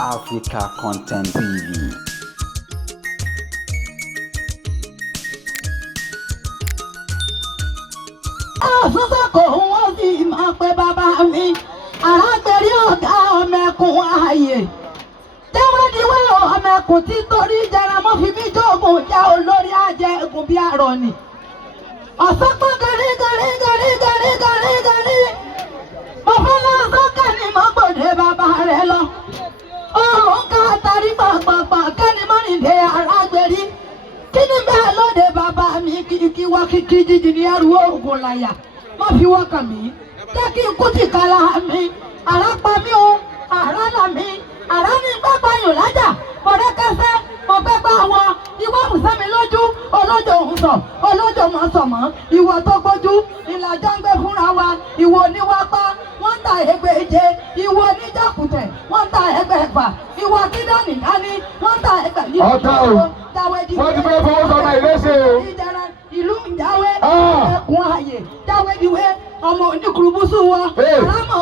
Africa Content TV. Àsúnṣe kò wọ́n sì máa pe bàbá mi. Arágbèrè ọ̀gá ọmọkùn ààyè. Jẹ́wọ́díwé ọmọkùn tí torí jẹramọ́ fi mí jókòó jẹ́ olórí ajẹ́gun bí àrọ̀ ni. Ọ̀sán pọ́n gàrí. Mo fẹ́ lọ sókè ní mọ́gbòdè bàbá rẹ̀ lọ. Òun ká àtàrí pàpàpà kẹ́ni mọ́rìndé arágbèrè. Kí ni bẹ́ẹ̀ lóde bàbá mi kí wá kíkí jíjì ní ẹrù oògùn láyà. Má fi wọ́n kàn mí. Jẹ́ kí n kú ti kala mi. Àrá pa mí o, àrá là mí. Àrá ní gbàgbà yòó lájà. Mọ̀rẹ́kẹsẹ́, mo fẹ́ gbà wọn. Ìwọ òsán mi lójú, olójó òun sọ, olójó mọ̀ sọ̀mọ́. Ìwọ tó gbójú, ìlàjà ń gbé fúnra wa. Ìwọ oníwápá, wọ́n ń ta ẹgbẹ̀je. Ìwọ oníjàkùtẹ̀, wọ́n ń ta ẹgbẹ̀fà. Ìwọ kídánì dání, wọ́n ń ta ẹgbẹ̀lí. Ọ̀tá o, wọ́n ti fẹ́ fọwọ́ sọmọ ìlẹ́sẹ̀ o. Ìlú ìjáwé, ẹkùn ààyè, jáwédiwé, ọmọ oníkùrùbùsù wa. Àrámọ̀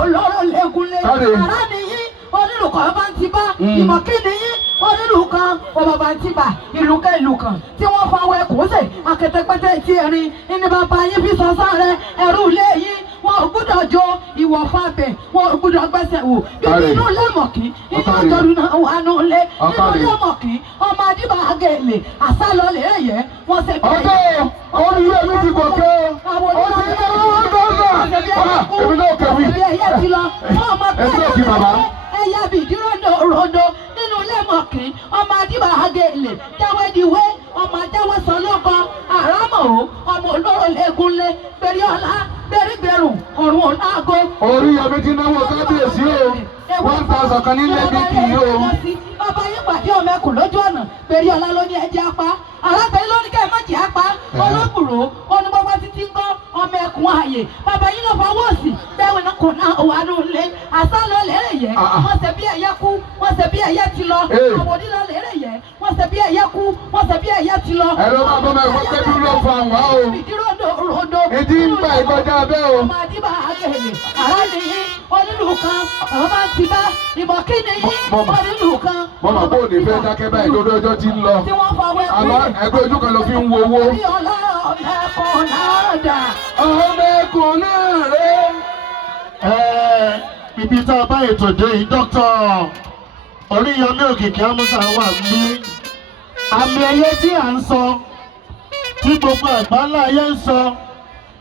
olóró lẹ́kúnlé. Àrá nìyí, onírùkọ̀ bá ń ti bá. Ìmọ̀ kí nìyí, onírùkọ̀ ọba bá ń ti bá. Ìlú kan tí wọ́n fọwọ́ ẹkùn sè, akẹ́tẹ́pẹ́tẹ́ ti ẹ̀rin. Ìní bàbá yín fi sọ sáré, ẹ̀rú ilé yín. Wọn ò gbúdọ̀ jó ìwọ̀ fàbẹ̀, wọn ò gbúdọ̀ gbẹ́sẹ̀ wò. Bíbí inú lẹ́mọ̀kì, inú ọjọ́rú náà wà nù lé. Inú lẹ́mọ̀kì, ọmọ adìbà àgẹ̀lẹ̀, àsálọ lè yẹ. Wọ́n ṣe bí Ọ̀tá o, orí ilé mi ti gòkè o. Ó ti ní ọwọ́ gbọ́dọ̀. Èmi náà kẹ̀wé. Ẹyẹ ti lọ, ọmọ kẹ́kẹ́ ẹyẹ bìdí rondo nínú lẹ́mọ̀kì, ọmọ adìbà àgẹ̀lẹ̀, jáwédiwé, ọmọ ajáwé sọlọ́kọ, àrámọ̀ o, ọmọ olóró lẹ́gúnlé, gbèrèọlá, gbèrègbèrù, ọ̀run ọ̀làgọ́. Orí ẹbí ti náwó kábíyèsí o. 1,000 kan nílé bí kì í o. Bàbá yín pàdé ọmọkùn lójú ọ̀nà, gbèrèọlá ló ní ẹjẹ́ apá. Arábìnrin ló ní kẹ́ ẹ má jẹ́ apá. Olóbùrò, onígbọ́gbá títí ń gbọ́ ọmọ ẹkùn ààyè. Bàbá yín ló fọwọ́ sí, bẹ́ẹ̀ ni kò náà wà nù lé. Àsálọ lérè yẹ, wọ́n ṣe bí ẹyẹ kú, wọ́n ṣe bí ẹyẹ ti lọ. Àwòdì lọ lérè yẹ, wọ́n ṣe bí ẹyẹ kú, wọ́n ṣe bí ẹyẹ ti lọ. Ẹ̀rọ máa bọ́ mẹ́rin wọ́n tẹ́jú ló fa àwọn o. Rondo. Ìdí ń bá ìkọjá bẹ́ẹ̀ o. Ọmọ àdìbà àgẹ̀lẹ̀, àrá nìyí, onílù kan, ọmọ ti bá, ìmọ̀ kí nìyí, onílù kan. Mọ́mọ́ bó ní fẹ́ dákẹ́ báyìí lórí ọjọ́ tí ń lọ. Tí wọ́n fọwọ́ ẹkú. Àmọ́ ẹgbẹ́ ojú kan ló fi ń wo owó. Gbèrèọlá ọmọkùn náà dà. Ọmọkùn náà rẹ̀. Ibi tá a bá ètò dé yìí, Dr. Oríyọmí Òkìkí Amusa wà ní àmì ẹ̀yẹ tí à ń sọ, tí gbogbo àgbáńlá ayé ń sọ.